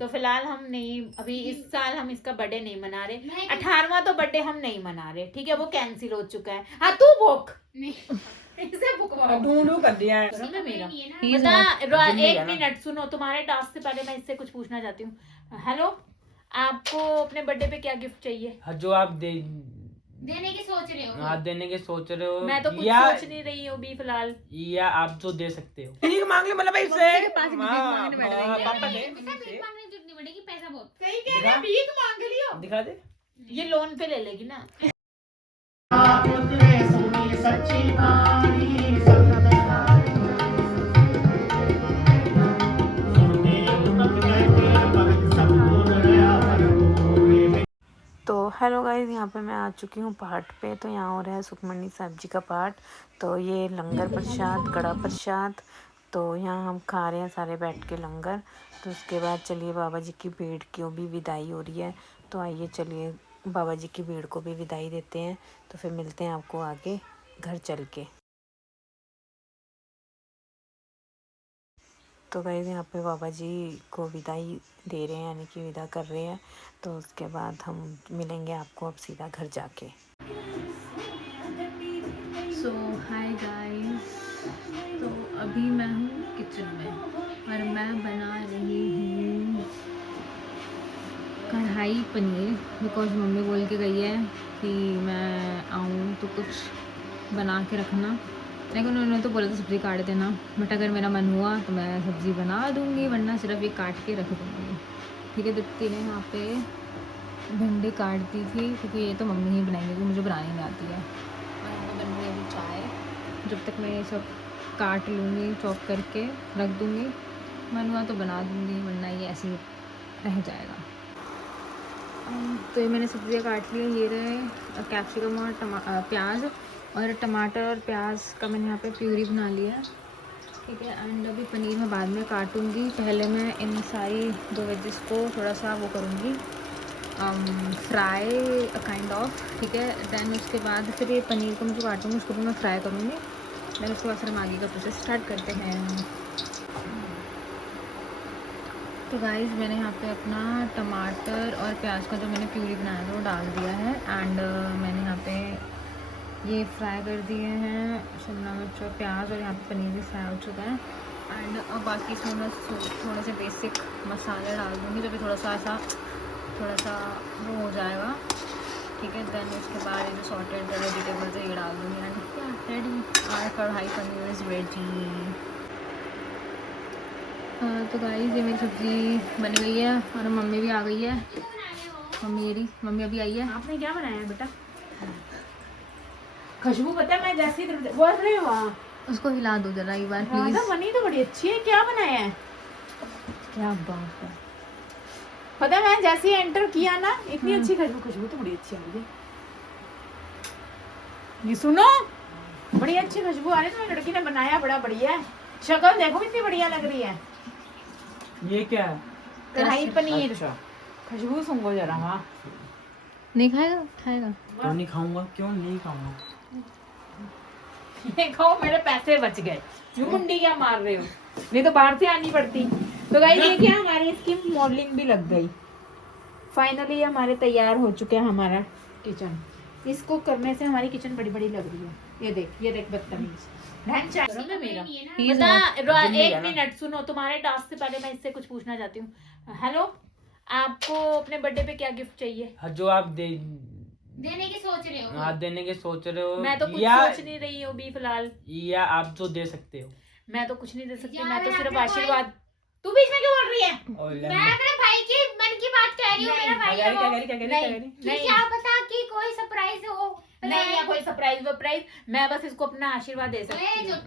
तो फिलहाल हम नहीं, अभी इस साल हम इसका बर्थडे नहीं मना रहे। 18वां तो बर्थडे हम नहीं मना रहे, ठीक है, वो कैंसिल हो चुका है। हाँ तू भूख इसे भुकवा ढूंढू कर दिया है मेरा बता। एक मिनट सुनो, तुम्हारे टास्क से पहले मैं इससे कुछ पूछना चाहती हूँ। हेलो, आपको अपने बर्थडे पे क्या गिफ्ट चाहिए? जो आप देने की सोच रहे हो? हाँ, देने के सोच रहे हो। मैं तो कुछ सोच नहीं रही हूँ अभी फिलहाल। या आप जो दे सकते हो। भीख मांग ले मतलब इससे पापा दे पैसा बहुत सही कह रहे, भीख मांग रही हो। दिखा दे, ये लोन पे ले लेगी ना। तो हेलो गाइस, यहाँ पे मैं आ चुकी हूँ पाठ पे। तो यहाँ हो रहा है सुखमनी साहब जी का पाठ। तो ये लंगर प्रसाद, कड़ा प्रसाद, तो यहाँ हम खा रहे हैं सारे बैठ के लंगर। तो उसके बाद चलिए बाबा जी की भीड़ की भी विदाई हो रही है। तो आइए चलिए बाबा जी की भीड़ को भी विदाई देते हैं। तो फिर मिलते हैं आपको आगे घर चल के। तो गाइस यहाँ पे बाबा जी को विदाई दे रहे हैं, यानी कि विदा कर रहे हैं। तो उसके बाद हम मिलेंगे आपको अब सीधा घर जाके। सो हाय गाइस, तो अभी मैं हूँ किचन में और मैं बना रही हूँ कढ़ाई पनीर। बिकॉज मम्मी बोल के गई है कि मैं आऊँ तो कुछ बना के रखना, लेकिन उन्होंने तो बोला था सब्ज़ी काट देना। बट अगर मेरा मन हुआ तो मैं सब्ज़ी बना दूँगी, वरना सिर्फ ये काट के रख दूँगी, ठीक है। दीप्ति ने यहाँ पे भिंडी काट दी थी, क्योंकि ये तो मम्मी ही बनाएंगे, क्योंकि मुझे बनानी नहीं आती है। और यहाँ बन रही है अभी चाय। जब तक मैं ये सब काट लूँगी, चॉप करके रख दूँगी, मन हुआ तो बना दूँगी, वरना ये ऐसे ही रह जाएगा। तो ये मैंने सब्ज़ियाँ काट ली है। ये रहे कैप्सिकम और प्याज, और टमाटर और प्याज का मैंने यहाँ पे प्यूरी बना लिया है, ठीक है। एंड अभी पनीर मैं बाद में काटूँगी। पहले मैं इन सारी 2 वेजेस को थोड़ा सा वो करूँगी, फ्राई काइंड ऑफ, ठीक है। देन उसके बाद फिर ये पनीर को मैं जो काटूँगी उसको भी मैं फ्राई करूँगी। देन उसके बाद फिर हम आगे का प्रोसेस स्टार्ट करते हैं। तो गाइस मैंने यहाँ पे अपना टमाटर और प्याज का जो मैंने प्यूरी बनाया था वो डाल दिया है। एंड मैंने यहाँ पे ये फ्राई कर दिए हैं शिमला मिर्च और प्याज, और यहाँ पे पनीर भी फ्राई हो चुका है। एंड अब बाकी इसमें मैं थोड़े से बेसिक मसाले डाल दूँगी, जो भी थोड़ा सा वो हो जाएगा, ठीक है। देन उसके बाद ये जो सॉटेड वेजिटेबल्स है ये डाल दूँगी। एंड रेडी, और कढ़ाई पनीर इज़ रेडी। तो गाइस ये मेरी सब्ज़ी बन गई है और मम्मी भी आ गई है। मम्मी अभी आई है। आपने क्या बनाया है बेटा? खुशबू पता है, मैं जैसे बोल रही हूँ उसको हिला दो जरा एक बार प्लीज। बनी तो बड़ी अच्छी है। क्या बनाया है? क्या बात है। पता है मैं जैसे ही एंटर किया ना, इतनी अच्छी खुशबू तो बड़ी अच्छी आ रही है। ये सुनो, बड़ी अच्छी खुशबू आ रही है। तो लड़की ने बनाया बड़ा बढ़िया है। शक्ल देखो कितनी बढ़िया लग रही है। ये क्या है? कढ़ाई पनीर। खुशबू सुंगो जरा। हाँ नहीं खाएगा? खाएगा। क्यों नहीं खाऊंगा, क्यों नहीं खाऊंगा। ये खाओ, मेरे पैसे बच गए। क्यों मुंडी क्या मार रहे हो? नहीं तो बाहर से आनी पड़ती। तो गाइस ये क्या, हमारी इसकी मॉडलिंग भी लग गई। फाइनली हमारे तैयार हो चुके हैं हमारा किचन। इसको करने से हमारी किचन बड़ी बड़ी लग रही है। ये देख बदतमीज। बता, एक मिनट सुनो, तुम्हारे टास्क से पहले मैं इससे कुछ पूछना चाहती हूँ। हेलो, आपको अपने बर्थडे पे क्या गिफ्ट चाहिए? जो आप देने की सोच रहे हो? हाँ, देने के सोच रहे हो। मैं तो कुछ सोच नहीं रही हूँ अभी फिलहाल। या आप जो दे सकते हो। मैं तो कुछ नहीं दे सकती, मैं तो सिर्फ आशीर्वाद। तू बीच में क्यों बोल रही है? मैं अपने भाई की मन की बात कह रही हूँ। मेरा भाई है वो। नहीं, क्या पता कि कोई सरप्राइज हो। नहीं है कोई सरप्राइज। मैं बस इसको अपना आशीर्वाद दे सकती हूँ।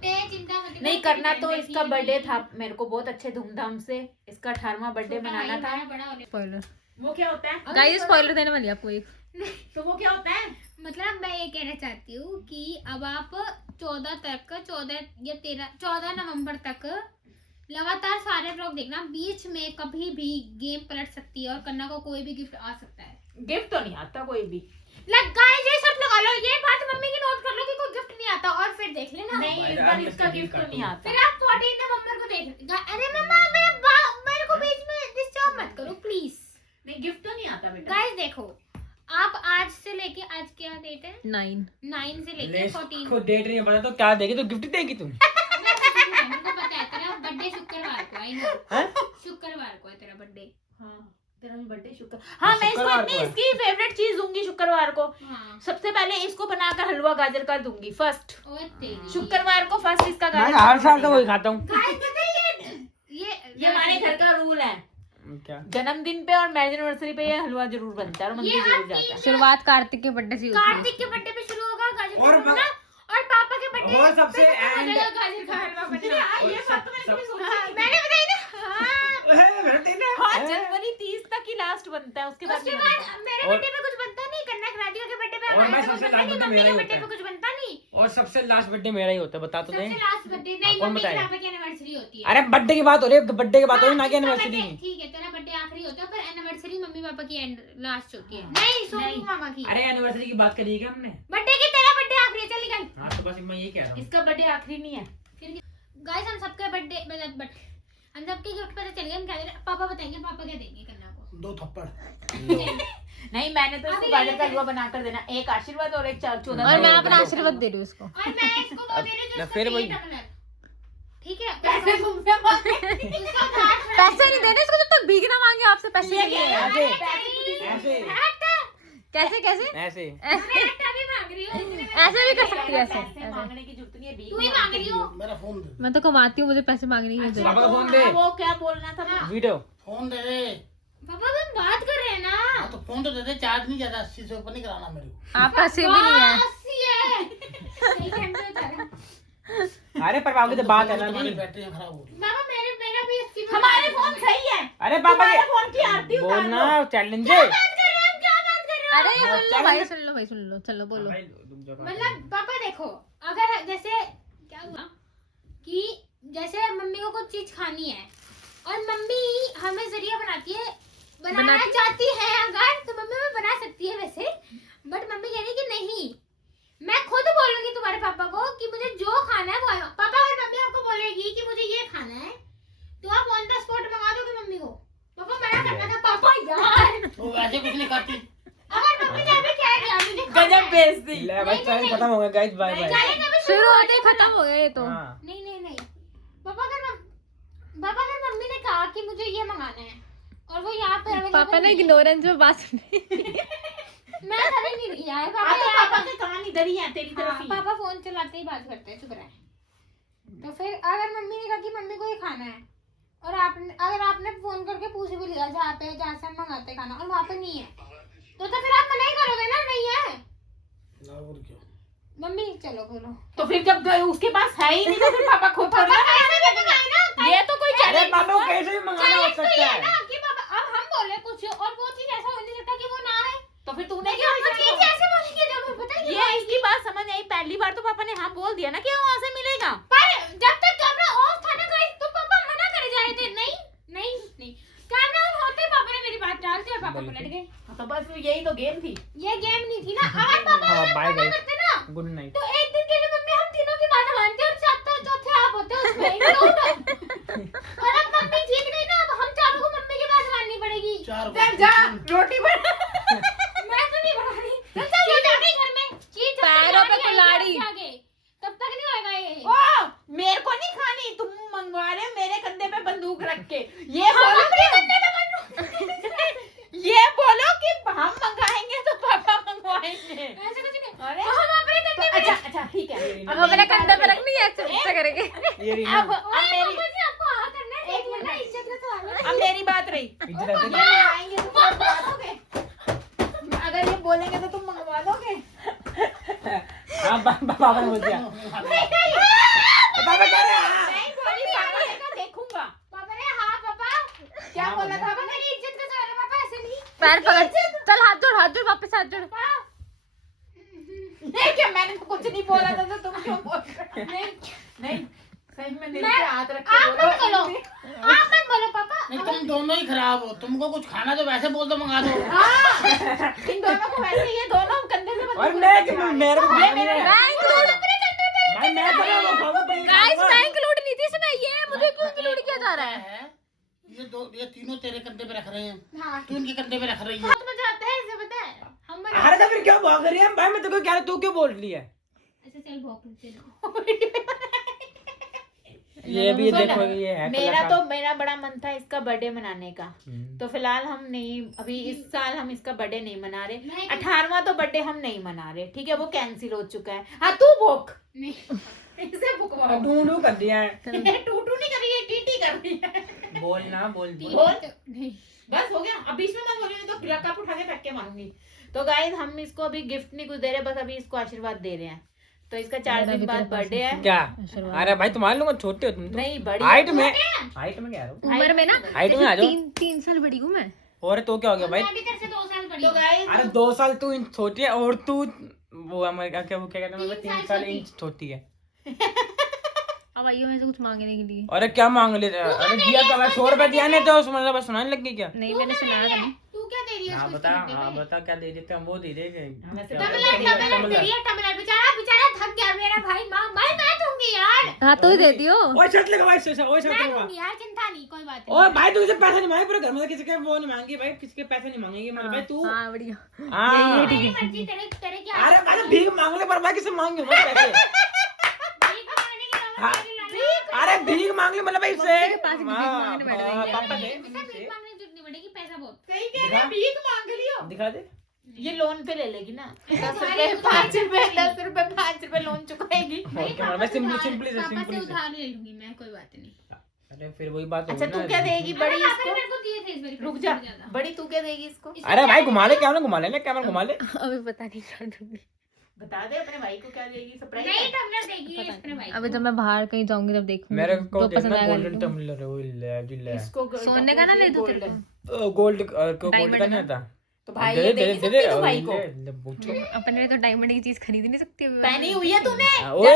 नहीं करना तो इसका बर्थडे था, मेरे को बहुत अच्छे धूमधाम से इसका 18वां बर्थडे मनाना था। स्पॉइलर वो क्या होता है गाइस? स्पॉइलर देने वाली आपको एक। तो वो क्या होता है? मतलब मैं ये कहना चाहती हूँ कि अब आप 14 नवंबर तक लगातार सारे ब्लॉग देखना। बीच में कभी भी गेम पलट सकती है और कन्ना को कोई भी गिफ्ट आ सकता है। गिफ्ट तो नहीं आता कोई भी। गाइस ये सब लगा लो, ये बात मम्मी की नोट कर लो कि कोई गिफ्ट नहीं आता, और फिर देख लेना। नहीं, इस बार इसका गिफ्ट तो नहीं आता। फिर आप 14 नवंबर को देख। अरे मम्मा मेरे को बीच में डिस्टर्ब मत करो। था बेटा। गाइस देखो, आप आज से लेके आज क्या डेट है 9 से लेके 14 को डेट नहीं पता तो क्या देगी, तो गिफ्ट देगी तुम? मेरे को पता है तेरा बर्थडे शुक्रवार को आई नो। हैं? शुक्रवार को है तेरा बर्थडे। हाँ तेरा भी बर्थडे शुक्र। हाँ मैं इसको शुक्रवार अपनी को है। इसकी फेवरेट चीज दूंगी शुक्रवार को। हाँ सबसे पहले इसको बनाकर हलवा गाजर का दूंगी फर्स्ट। और तेरी शुक्रवार को फर्स्ट इसका मैं गाजर हर का साल तो बनेगा। वही खाता हूँ। गाइस पता है ये हमारे घर का रूल है, क्या? जन्मदिन पे और मैरिज एनिवर्सरी पे ये हलवा जरूर बनता है और मंदिर ये जरूर आपकी जाता है। शुरुआत कार्तिक के बर्थडे से ही होती है। कार्तिक के बर्थडे पे शुरू होगा गाजर और का बनना, और पापा के बर्थडे और सबसे end- गाजर का हलवा बनना। ये बात तो मैंने कभी सोची नहीं। मैंने बताई ना। हाँ हाँ जनवरी 30 तक ही लास्ट बनता है, उसके बाद उसके नहीं बाद बनता। मेरे और- बर्थडे पे कुछ बनता नहीं, कन्या राधिका के बर्थडे पे और मैं हमारे पे कुछ सबसे बनता लास्ट नहीं, बर्थडे मम्मी मेरा के ही बर्थडे होता पे कुछ बनता नहीं। और सबसे लास्ट बर्थडे मेरा ही होता है, बता तो दे। सबसे लास्ट बर्थडे नहीं, कौन मम्मी के बताएगा? पापा की एनिवर्सरी होती है। अरे बर्थडे की बात हो रही है, बर्थडे की बात हो रही है, ना कि इसका एनिवर्सरी birthday- की। ठीक है तेरा बर्थडे आखिरी होता है, पर एनिवर्सरी मम्मी पापा की लास्ट होती है। नहीं सोनू मामा की अरे एनिवर्सरी की बात करी क्या हमने? बर्थडे की, तेरा बर्थडे आखिरी है, चल निकल। हाँ तो बस मैं ये कह रहा हूँ। इसका बर्थडे आखिरी नहीं है। गाइस हम सबके बर्थडे मतलब हम सबके गिफ्ट पता चल गया, हम क्या दे रहे हैं? पापा बताएंगे पापा क्या देंगे कन्या को। 2 थप्पड़। नहीं मैंने तो इसको अभी गाजर का ले हलवा बनाकर देना, एक आशीर्वाद और एक 14 और मैं अपना आशीर्वाद दे रही हूँ उसको। और मैं इसको वो दे रही हूँ जो ना उसको फिर चाहिए वही। टम्बलर। ठीक है पैसे तुमसे मांगे। उसका कार्ड पैसे नहीं देने इसको जब तक भीख ना मांगे आपसे पैसे ये नहीं क्या लिए। है? ऐसे कैसे कैसे ऐसे भी मांग रही हूँ, इतने में ऐसे भी कर सकती है ऐसे पैसे मांगने की जरूरत नहीं है, भीख तू ही मांग रही हो। मेरा फोन दे। मैं तो कमाती हूँ, मुझे पैसे मांगने की अच्छा, जरूरत पापा तो को फोन दे। हाँ, वो क्या बोलना था ना? वीडियो। फोन दे दे। पापा तुम बात कर रहे हैं ना। हाँ तो फोन तो दे दे, चार्ज नहीं ज्यादा 80 से ऊपर नहीं कराना मेरे को। आपका सेव भी नहीं है। 80 है। सही टाइम पे बता रहा हूँ। अरे पर पापा की तो बात है ना तुम्हारी नहीं। बैटरियां खराब हो रही पापा मेरा भी 80 पे हमारे फोन सही है, अरे पापा तुम्हारे के फोन की आरती उतार लो। बोलना चैलेंज क्या बात कर रहे हो? क्या बात कर रहे हो? अरे हाँ, सुन लो भाई, सुन लो भाई, सुन लो, चलो बोलो। मतलब पापा देखो, अगर जैसे क्या हुआ कि जैसे मम्मी को कुछ चीज खानी है और मम्मी हमें जरिया बनाती है, बनाना बनाती- चाहती है अगर तो मम्मी में बना सकती है वैसे, बट मम्मी कह रही कि नहीं मैं खुद बोलूंगी तुम्हारे पापा को कि मुझे जो खाना है वो आएगा। पापा अगर मम्मी आपको बोलेगी कि मुझे ये खाना है तो आप ऑन द स्पॉट मंगा दोगे मम्मी को? पापा मना करना था पापा यार। है। वो वैसे कुछ नहीं खाती। अगर मम्मी ने अभी कह दिया मुझे खाना गजब है, बेइज्जती। ले भाई टाइम खत्म हो गया गाइस, बाय बाय। चैलेंज अभी शुरू हुआ होते ही खत्म हो गए ये तो। हाँ नहीं नहीं नहीं पापा अगर मम्मी ने कहा कि मुझे ये मंगाना है और वो यहाँ पे available पापा ने नहीं है, इग्नोरेंस में बात सुनी। मैं कभी नहीं रही यार हाँ तो पापा पापा के कान इधर ही है, तेरी तरफ हाँ, ही। पापा फोन चलाते ही बात करते हैं, चुप रहे। तो फिर अगर मम्मी ने कहा कि मम्मी को ये खाना है और आपने अगर आपने फोन करके पूछ भी लिया जहाँ से हम मंगाते हैं खाना और वहाँ पे नहीं है तो फिर आप मना ही करोगे ना, नहीं है ना और क्या। मम्मी चलो बोलो। तो फिर जब उसके पास है ही नहीं तो फिर पापा खुद पापा थोड़ी ना- कैसे भी मंगाए ना, ये तो कोई अरे चैलेंज पापा को कैसे भी मंगाना हो challenge तो सकता ये है है। ना कि पापा अब हम बोले कुछ और वो चीज ऐसा हो नहीं सकता कि वो ना आए। तो फिर तूने लेकिन क्यों वो नहीं चीज किया? ऐसे बोलेंगे जब पता है ये इसकी बात समझ आई, पहली बार तो पापा ने हाँ बोल दिया ना कि वहाँ से मिलेगा। पर जब तक कैमरा ऑफ था ना गाइस तो पापा मना कर जाए थे, नहीं नहीं नहीं कैमरा ऑन होते ही पापा ने मेरी बात टाल दी और पापा पलट गए। तो बस यही तो गेम थी। ये गेम नहीं थी ना, अगर पापा हाँ, अगर bye मना guys. करते ना गुड नाइट। तो एक दिन के लिए मम्मी हम तीनों की बात मानते और चौथे आप होते उसमें इनकाउंट। और अब मम्मी जीत गई ना, अब हम चारों को मम्मी की बात माननी पड़ेगी। 4 चल जा रोटी बना। मैं तो नहीं बना रही, चल चल ये जा गई घर में चीज जब तक पैरों पे गाड़ी आएगी कुल्हाड़ी। आपके आगे, तब तक नहीं होएगा ये। ओ मेरे को नहीं खानी, तुम मंगवा रहे हो मेरे कंधे पे बंदूक रख के। ये हम बोलो अपने कंधे पे बंदूक ये बोलो कि हम मंगाएंगे तो पापा मंगवाएंगे। ऐसे कुछ नहीं, अरे हम अपने कंधे पे अच्छा अच्छा ठीक है। अब अपने कंधे पे रखनी है, ऐसे करेंगे। ये रही ना अब ओए मेरी पापा जी आपको हाँ करना है, एक देखिए ना मिनट। इज्जत का सवाल है। अब मेरी बात रही, इज्जत ये आती है। मंगाएंगे तो तुम मंगवा दोगे? अगर ये बोलेंगे तो तुम मंगवा दोगे? हाँ पापा ने बोल दिया। पापा कह रहे हैं हाँ। नहीं बोली, पापा ने कहा देखूंगा। पापा ने हाँ पापा क्या हाँ, बोला था? पापा मेरी इज्जत का सवाल है पापा, ऐसे नहीं। पैर पकड़, चल हाथ जोड़ वापस हाथ जोड़। पापा नहीं क्या मैंने तो कुछ नहीं बोला था तो तुम क्यों बोल रहे हो? नहीं सही में दिल पे हाथ रख के आप मत बोलो, बोलो। आप मत बोलो पापा। नहीं तुम दोनों ही खराब हो, तुमको कुछ खाना तो वैसे बोल दो मंगा दो। हाँ, इन दोनों को वैसे ये दोनों कंधे से बंदूक और रख मैं के मारे। मेरे को ये मेरा मैं इंक्लूड, भाई मैं तो ना वो खाऊंगा पर ये गाइस खाऊंगा। मैं इंक्लूड नहीं थी इसमें, ये मुझे क्यों इंक्लूड किया जा रहा है? ये तीनों तेरे कंधे पे रख रहे हैं, हाँ तू इनके कंधे पे रख रही है। बहुत मजा अरे तो फिर क्यों भाग रही है भाई? मैं तेको क्या, तू क्यों बोल रही है? अच्छा चल भौंक चलो। ये भी देखो, ये है मेरा बड़ा मन था इसका बर्थडे मनाने का, तो फिलहाल हम नहीं, अभी इस साल हम इसका बर्थडे नहीं मना रहे। 18वां तो बर्थडे हम नहीं मना रहे, ठीक है, वो कैंसिल हो चुका है। हाँ तू भूख नहीं इसे भुकवाओ। टू कर दिया है। टू नहीं कर रही है, टी कर रही है। बोलना बोल नहीं बस हो गया, अब बीच में मत बोलिए, तो कप उठा के फेंक के मारूंगी। तो गाइस हम इसको अभी गिफ्ट नहीं कुछ दे रहे, बस अभी इसको आशीर्वाद दे रहे हैं। तो इसका 4 दिन बाद बर्थडे है। क्या? अरे भाई तुम्हारे लोग छोटे हो तुम तो। नहीं बड़ी हाइट में क्या यार? उम्र में ना हाइट में आ जाओ। 3 साल बड़ी हूँ मैं। और तो क्या हो गया भाई? मैं भी तेरे से 2 साल बड़ी तो हूँ। गाइस अरे 2 साल तू छोटी है और तू वो हमारे क्या कहते हैं, 3 साल इंच छोटी है। अब आइयो मेरे से कुछ मांगने के लिए। अरे क्या मांग ले? अरे दिया तो 100 रुपए दिया नहीं तो उसमें बस सुनाने लग गई क्या? नहीं मैंने सुनाया था नहीं। तू क्या दे रही है हाँ उसको बता, इसके हाँ birthday पे? बता क्या दे देते हम, वो दे देंगे। टमलर दे रही है, टमलर। बेचारा थक गया मेरा भाई। भाई मैं दूंगी यार, हाँ तो ही देती हो। ओए शर्ट लगा भाई, ओए शर्ट मैं लगा। दूंगी यार, चिंता नहीं, कोई बात नहीं। ओए भाई तू इसे पैसे नहीं मांगे पूरे घर में, किसी के वो नहीं मांगी भाई, किसी के पैसे नहीं मांगेगी मेरे भाई तू। हाँ बढ़िया। हाँ मेरी मर्जी, तेरे क्या अरे भाई भीख मांग ले पर भाई किसे मांगे भाई पैसे? भीख मांगने की जरूरत हाँ। नहीं लाना। अरे भीख मांग ले मतलब भाई इससे मम्मी के पास भीख मांगने बैठ जाएंगे। पापा बेटा, से भीख मांगने की जरूरत नहीं पड़ेगी, पैसा बहुत। सही कह रहे हैं, भीख मांग लियो। दिखा दे। ये लोन पे ले लेगी ना, 10 रुपए 5 रुपए 10 रुपए 5 रुपए लोन चुकाएगी। और क्या मैं सिंपली पापा सिंपली से उधार ले लूंगी मैं, कोई बात नहीं। अरे फिर वही बात अच्छा होगी तू ना। क्या देगी बड़ी पापा ने इसको? मेरे को दिए थे इस बारी रुक पैसे जा, बहुत ज्यादा। बड़ी तू क्या देगी इसको? अरे भाई घुमा ले, कैमरा घुमा ले, कैमरा घुमा ले। अभी पता नहीं क्या दूंगी। बता दे अपने भाई को क्या देगी, सरप्राइज। नहीं टमलर देगी ये अपने भाई अभी जब मैं बाहर कहीं जाऊंगी तब देखूंगी। मेरे को जो पसंद देखना आएगा गोल्डन टम्बलर है, वो ले इसको सोने का ना ले दो तेरे को। गोल्ड को गोल्ड Diamond का नहीं का। आता। तो भाई दे ये दे देगी दे सकती दे तू भाई को? ले पूछो। अपने लिए तो डायमंड की चीज खरीद ही नहीं सकती अभी। पहनी हुई है तूने? ओए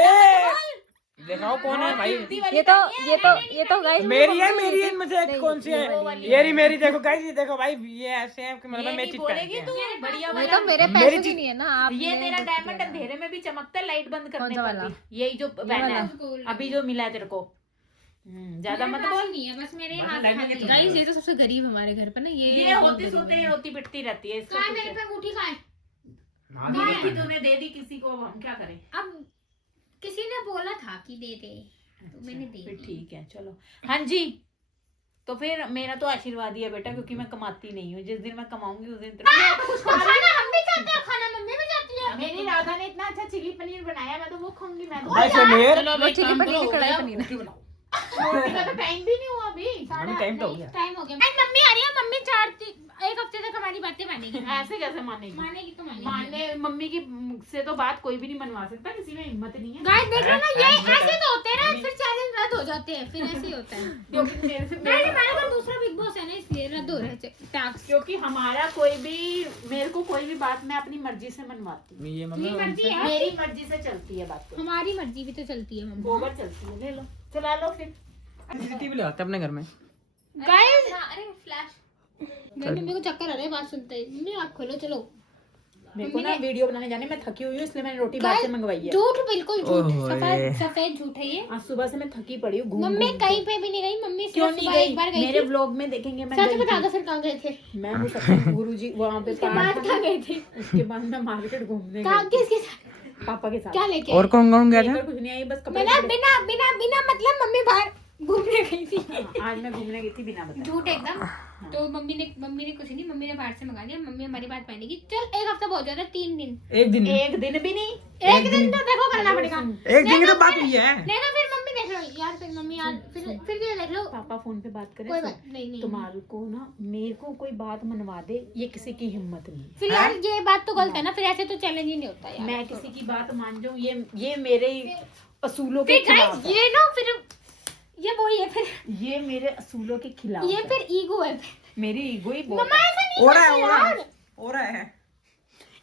दिखाओ कौन है भाई? ये तो गाइस मेरी है, मेरी है, इनमें से एक कौन सी है? ये रही मेरी, देखो गाइस, ये देखो भाई, ये ऐसे है कि मतलब ये मैं नहीं चीज बोलेगी पहनती तू, है। बढ़िया वो वाला। तो मेरे मेरी पैसों की चीज- नहीं है ना। आप ये तेरा डायमंड अंधेरे में भी चमकता है, लाइट बंद करने कौन सा पर वाला? भी। यही जो पहना है अभी जो मिला है तेरे को। ज्यादा मत बोल। नहीं है, बस मेरे बस हाथ लाइन में में है। गाइस ये तो सबसे गरीब हमारे घर पर ना। ये होती सोते ही रोती पिटती रहती है इसको। कहाँ है मेरे पे अंगूठी कहाँ है? दी थी तूने, दे दी किसी को, अब हम क्या करें? अब किसी ने बोला था कि दे दे, तो मैंने दे फिर दी। ठीक है, चलो। हाँ जी, तो फिर मेरा तो आशीर्वाद ही है बेटा, क्योंकि मैं कमाती नहीं हूँ। जिस दिन मैं कमाऊंगी उस दिन खाना हम भी चाहते हैं, खाना मम्मी भी चाहती है। मेरी राधा ने इतना अच्छा चिली पनीर बनाया, मैं तो वो खाऊंगी। मैं तो भाई समीर, चलो वो भाई चिली काम पनीर करो, की हो कढ़ाई गया, पनीर। रोटी बनाओ। रोटी का तो टाइम भी नहीं हुआ अभी। अभी टाइम तो हो गया। टाइम हो गया। आज मम्मी आ रही है, मम्मी 1 हफ्ते तक हमारी बातें मानेगी। ऐसे कैसे मानेगी? मानेगी तो मानेगी। मानने मम्मी की से तो बात कोई भी नहीं मनवा सकता, किसी में हिम्मत नहीं है। गाइस देख लो ना, ये ऐसे तो होते हैं ना, फिर चैलेंज रद्द हो जाते हैं, फिर ऐसे ही होता है। क्योंकि मेरे से नहीं हमारा तो दूसरा बिग बॉस है ना, इसलिए रद्द हो रहा है टास्क। क्योंकि हमारा कोई भी, मेरे को कोई भी बात मैं अपनी मर्जी से मनवाती हूँ। ये मेरी मम्मी मर्जी है, मेरी मर्जी से चलती है बात। हमारी मर्जी भी तो चलती है मम्मी। गोबर चलती है, ले लो, चला लो फिर। सीसीटीवी लगाते हैं अपने घर में। गाइस अरे फ्लैश, मेरी मम्मी को चक्कर आ रहा है बात सुनते ही। मम्मी आप खोलो, चलो। मेरे को ना वीडियो बनाने जाने में थकी हुई हूँ, इसलिए मैंने रोटी बाहर से मंगवाई है। झूठ, बिल्कुल झूठ, ओए। सफेद झूठ है ये। आज सुबह से मैं थकी पड़ी हूँ, घूम मम्मी घूम कहीं के। पे भी नहीं गई, मम्मी क्यों सिर्फ नहीं सुबह एक गई? बार गई मेरे थी। व्लॉग में देखेंगे मैं सच गई बता थी। दो फिर कहाँ गए थे? मैं वो सत्संग गुरुजी वहाँ पे उसके बाद कहाँ गए थे? उसके बाद मैं मार्केट घूमने कहाँ, गई किसके साथ? थी, पापा के साथ। क्या लेके और कौन कौन गया था? लेकर कुछ नहीं आई, बस कपड़े बिना खरीदे। बिना बिना बिना मतलब मम्मी बाहर घूमने गई थी। आज मैं घूमने गई थी बिना बताए। झूठ एकदम। तो मम्मी ने कुछ नहीं, मम्मी ने बाहर से मंगा लिया। मम्मी हमारी बात मानेगी। चल 1 हफ्ता बहुत ज्यादा, 3 दिन। एक दिन एक दिन भी नहीं। एक दिन तो देखो करना पड़ेगा। एक दिन की तो बात हुई है। नहीं तो फिर मम्मी देख लो यार, फिर मम्मी यार फिर ये देख लो। पापा फोन पे बात करें कोई तो बात नहीं तुम्हारे को ना, मेरे को कोई बात मनवा दे, ये किसी की हिम्मत नहीं। फिर यार ये बात तो गलत है ना, फिर ऐसे तो चैलेंज ही नहीं होता यार। मैं किसी की बात मान जाऊं, ये मेरे असूलों के फिर खिलाफ गाइस है। ये ना फिर ये वही है, फिर ये मेरे असूलों के खिलाफ ये है। फिर ईगो है। मेरी ईगो ही बहुत मम्मा है। ऐसा नहीं हो रहा है, करते हो रहा है, यार। हो रहा है।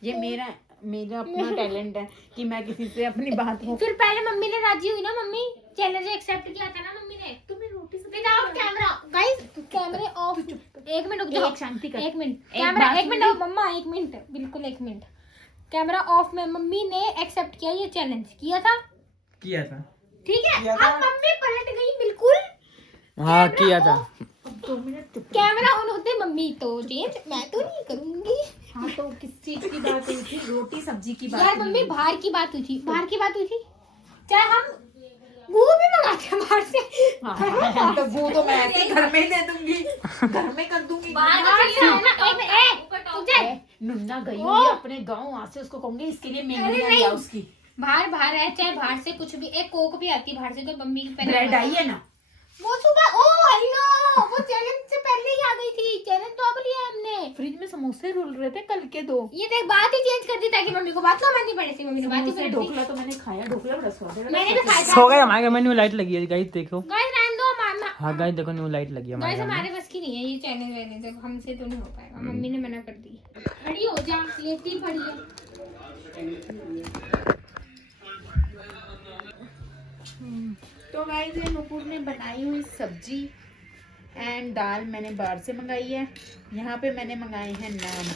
ये मेरा अपना टैलेंट है कि मैं किसी से अपनी बात को। फिर पहले मम्मी ने राजी हुई ना, मम्मी चैलेंज एक्सेप्ट किया था ना मम्मी ने। तुम्हें रोटी से विदाउट कैमरा गाइस, कैमरे ऑफ। 1 मिनट रुक जाओ, एक शांति कर। 1 मिनट एक कैमरा, बात 1 मिनट मम्मा, 1 मिनट, बिल्कुल 1 मिनट। कैमरा ऑफ में मम्मी ने एक्सेप्ट किया, ये चैलेंज किया था, किया था। ठीक है। किया था। अब मम्मी पलट गई बिल्कुल। हाँ किया था। 2 मिनट चुप। कैमरा ऑन होते मम्मी तो चेंज मैं तो नहीं करूंगी। हाँ तो किस चीज की बात हुई थी? रोटी सब्जी की बात यार नहीं मम्मी हुई। बाहर की बात हुई थी, बाहर की बात हुई थी। चाहे हम वो भी मंगाते हैं बाहर से। हाँ, तो वो तो मैं ऐसे ही घर में ही दे दूंगी, घर में कर दूंगी। बाहर से है ना, ए, नुन्ना गई हुई है अपने गाँव, वहाँ से उसको कहूंगी इसके लिए मेमोरी आ गया उसकी। बाहर है, चाहे बाहर से कुछ भी, एक कोक भी आती है बाहर से, तो मम्मी की पहले ब्रेड आई है ना, वो सुबह, ओ हेलो, वो चैलेंज से पहले ही आ गई थी। चैलेंज तो अब लिया हमने। फ्रिज में समोसे रुल रहे थे कल के 2। ये देख बात ही चेंज कर दी ताकि मम्मी को बात ना माननी पड़े थी। मम्मी ने बात ही समोसे कर दी। ढोकला तो मैंने खाया, ढोकला बड़ा स्वाद है। मैंने भी खाया था। सो गए हमारे घर में न्यू लाइट लगी है गाइस, देखो। गाइस रहने दो, मामा हाँ गाइस देखो न्यू लाइट लगी है हमारे गाइस घर में। हमारे बस की नहीं है ये चैलेंज वैलेंज, देखो हमसे तो नहीं हो पाएगा। मम्मी ने मना कर दी। खड़ी हो जा, लेटी पड़ी है। तो गाइस ये नुपुर ने बनाई हुई सब्जी एंड दाल मैंने बाहर से मंगाई है। यहाँ पे मैंने मंगाए हैं नान,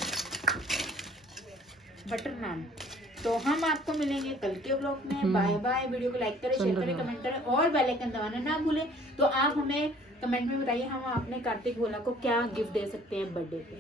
बटर नान। तो हम आपको मिलेंगे कल के व्लॉग में। Bye bye. वीडियो को लाइक करें, शेयर करें, कमेंट करें और बेल आइकन दबाना ना भूलें। तो आप हमें कमेंट में बताइए हम अपने कार्तिक भोला को क्या गिफ्ट दे सकते हैं बर्थडे पे।